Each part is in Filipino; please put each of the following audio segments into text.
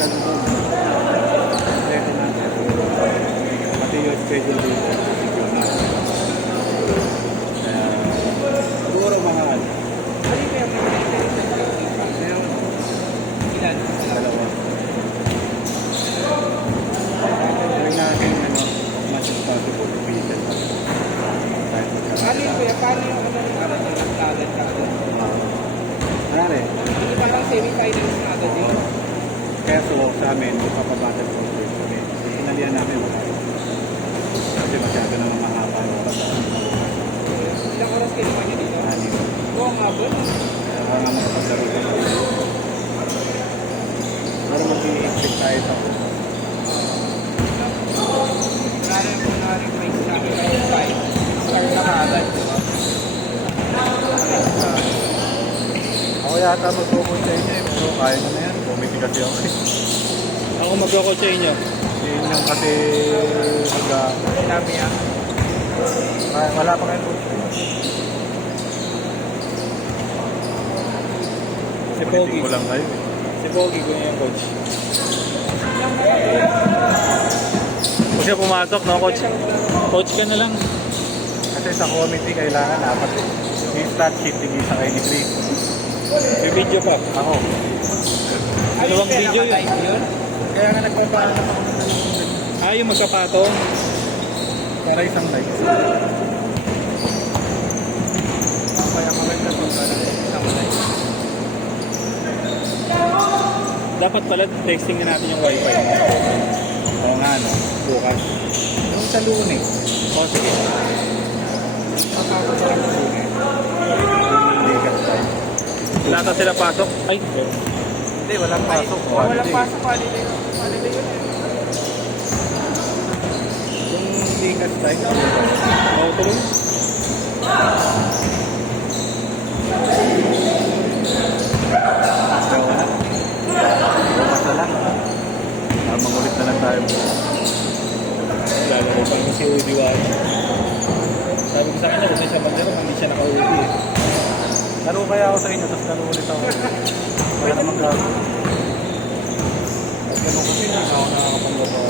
ano doon. Ready natin. Pati yung schedule dito. Secure na. Kaya, siguro mga ano. Ano kaya may Ngayon, ilan? dalawa. Gawin natin ano, much as possible, repeated pa. Kahit Ano yun kuya? Paano yung ano yung ano nyo? Naglagan ka agad? Nangyari, Hindi pa lang semi-finals na agad yun. kaya sa amin, papabattle ko kami. Inalihan namin wala rin. Kasi masyado na mahaba yung oras. Ilang oras kayo naman yun dito? Anim. Oo nga ba? Kaya nga makapaglaro ko. Pero mag-i-expect tayo sa Wala na yung kunwari may sabi kayo 5. Start na kaagad, di ba? ako yata mag-focus sa inyo pero kaya ko na yan. Committee kasi ako. Ako mag-call sa inyo. Yun lang kasi Sabi yan. wala pa kayo coach. Si Pogi. Ko lang kayo. Si Pogi ko yung coach. Huwag siya pumasok, no, coach? Coach ka na lang. Kasi sa committee kailangan dapat yung stat sheet hindi sa kayo ni Chris. May video pa. Ako. Ano bang video yun? live yun? Kaya nga nagpapaalam ako Ah, yung magpapatong. para isang live. Kaya maganda to ka lang isang live. Dapat pala texting na natin yung wifi. Oo nga no. Bukas. Yung sa Lunes. O, sige. Hindi ka tayo. Wala ka sila pasok. Ay, Hindi, walang pasok. Walang pasok, holiday yun. Holiday yun eh. Yung ligas tayo. oo, tuloy. Oo na. Bukas na lang. Mangulit na lang tayo. Lalaro pa yung si Udi Wari. Sabi ko sa kanya, kung siya maglaro, hindi siya naka-Udi eh. Laro kaya ako sa inyo, tapos laro ulit ako. Kaya naman gago. At ganun kasi hindi na ako nakakapaglaro.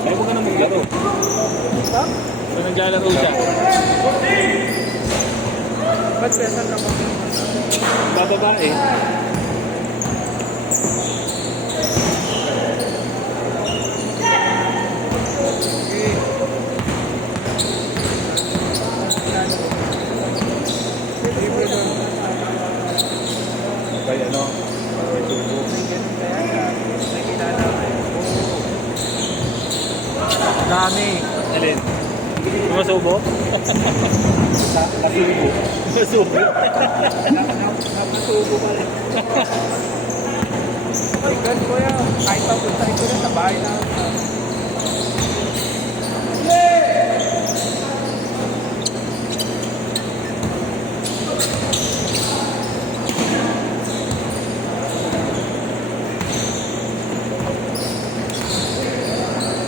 Ay, huwag ka na maglaro. Diba? So, naglalaro siya. Ba't besan na ko? Bababa eh. Libre doon. Kaya ano, may tubo. May ganun kaya sa may kilala kayo. Dami. Alin? Masubo? Nasubo. Masubo? Napasubo ka lang. Tingnan ko yan. Kahit papuntay ko na sa bahay na.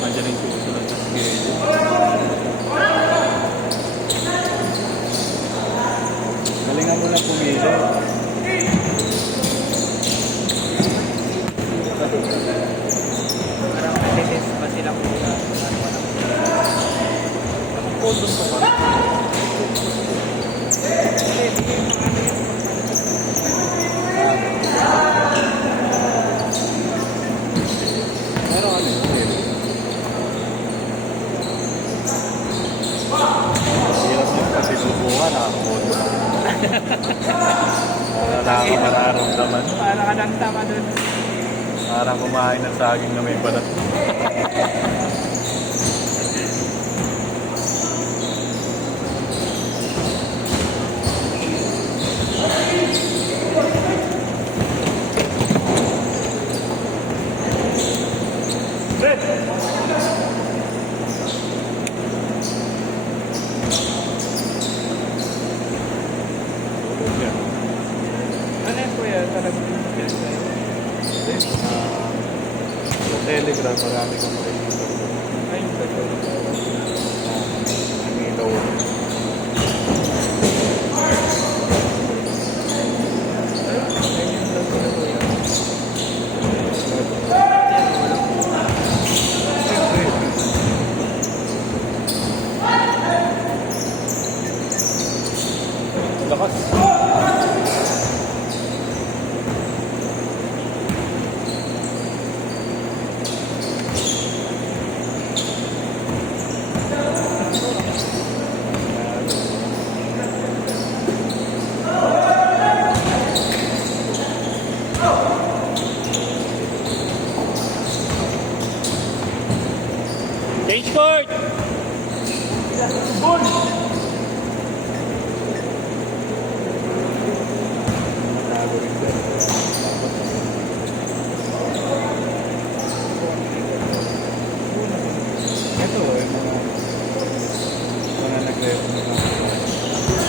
Andiyan yung susunod sa schedule. Galingan mo na pumili. Parang nag-test pa sila kung ano wala. Pondong ko pa. Hindi, bigay mo ano yun. Pero ano yun? Hirap nyo kasi sinubukan ako. Wala akong mararamdaman. Para ka lang tama doon. Parang kumain ng saging na may balat. Ano yun kuya? Talagang pinag sa'yo. Sa Telegram, marami kang makikita ko. Ay, yung bato. Ang ilaw. Ganyan daw sila kuya. Report! Natago rin sir. Ito yung mga nagre-report.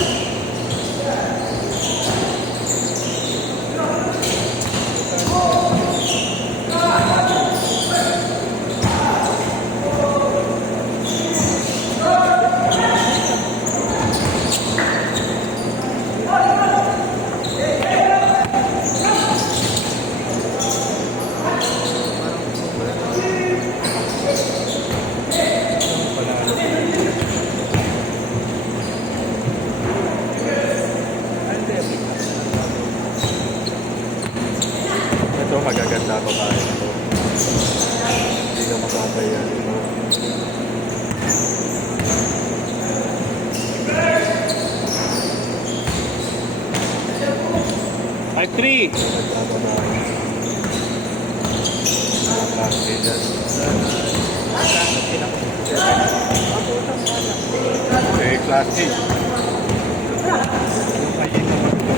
Ito magaganda pa tayo ito. Hindi ka makakaya dito. Type 3. Magaganda pa tayo. Plastic yan. Okay, plastic. Yung kayin naman ito.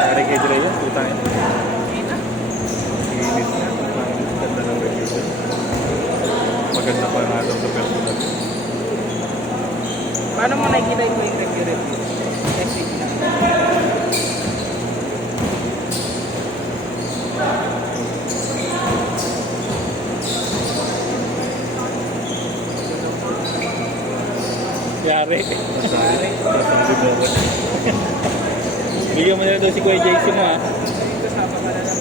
Hari kayak jelas ya, utangnya. Inis na, ganda ng review. Maganda pa nga daw sa personal. Paano mo nakikita yung review? Message lang. Yari. Nasali mo ko. Bigyan mo na daw si Kuya JC mo ha. Kasama ka na lang.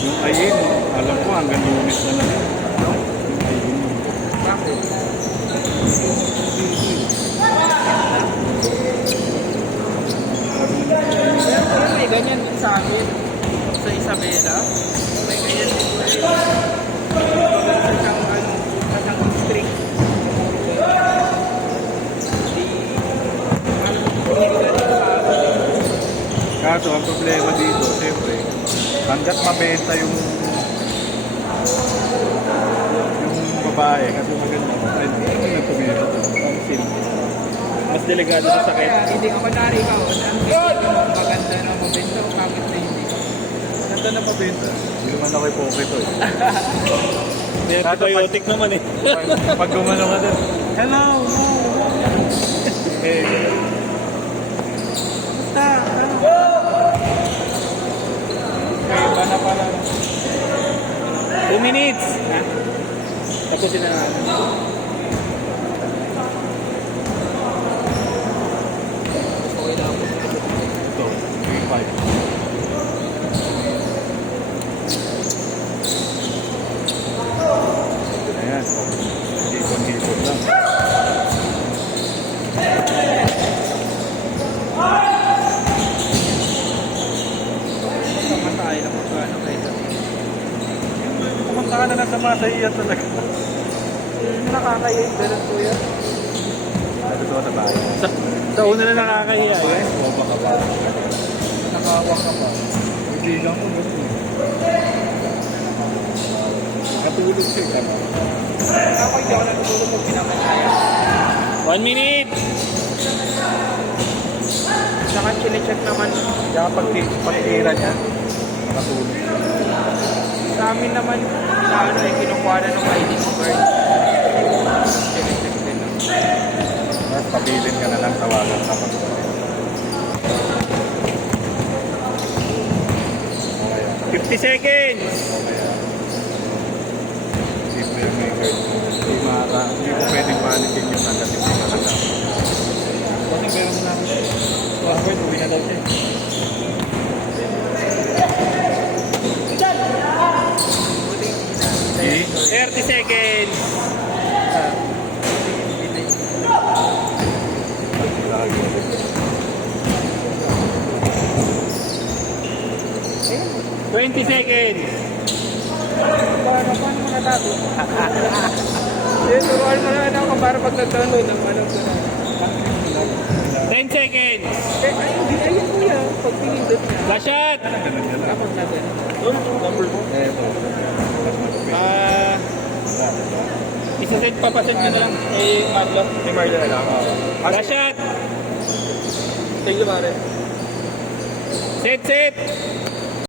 Yung ayin, alam ko hanggang Lunes na lang. Yung ayin. Bakit? Pero may ganyan din sa amin. Sa Isabela. May ganyan din po kasang strict. Kaso ang problema dito, siyempre, hanggat mabenta yung babae, kasi maganda, ay hindi na tumira. Pansin. Mas delikado sa sakit. Kaya hindi ka manari ka. Maganda na mabenta o kapit na hindi. Ganda na mabenta. Hindi naman ako ipoke to eh. May antibiotic naman eh. Pag gumano ka doon, hello! Eh, Basta, kaya iba na pala. 2 minutes. Ha? Tapusin na natin. okay lang po. Ito, 3.5. Ayan, hipon-hipon lang. Kamatay na kung gaano kayo sabihin. Pumunta ka na lang sa Masaya talaga. Nakakaya yung ganun po yan. Sabi ko na bahay. Sa una na nakakahiya eh. O baka ba? Nakawa ka pa. Hindi lang mo. Katulog siya. Ako hindi ako natutulog pag pinapataya. 1 minute. Saka chinecheck naman. Kaya pag-tira niya, nakatulog. Sa amin naman, kinukuha na ng ID mo guard. Chinecheck din. Mas pabilin ka na lang tawagan kapag 30 seconds. Hindi po yung may guard. Hindi ko pwedeng panikin yung hanggat hindi makasama. Kasi meron na password, uwi na daw siya. Okay? 30 seconds. Lagi. 20 seconds. Paano mo natato? Turuan mo naman ako para pag nag-download ng ano ko na. 10 seconds. Ayun kuya, pag pinindot niya. Last shot. Ganun yan lang. Tapos natin. Number 1. Ito. Mas matupid. Isa-set papasend nyo na lang. Marlo. May Marlo na lang. Last shot. Thank you, pare. Set.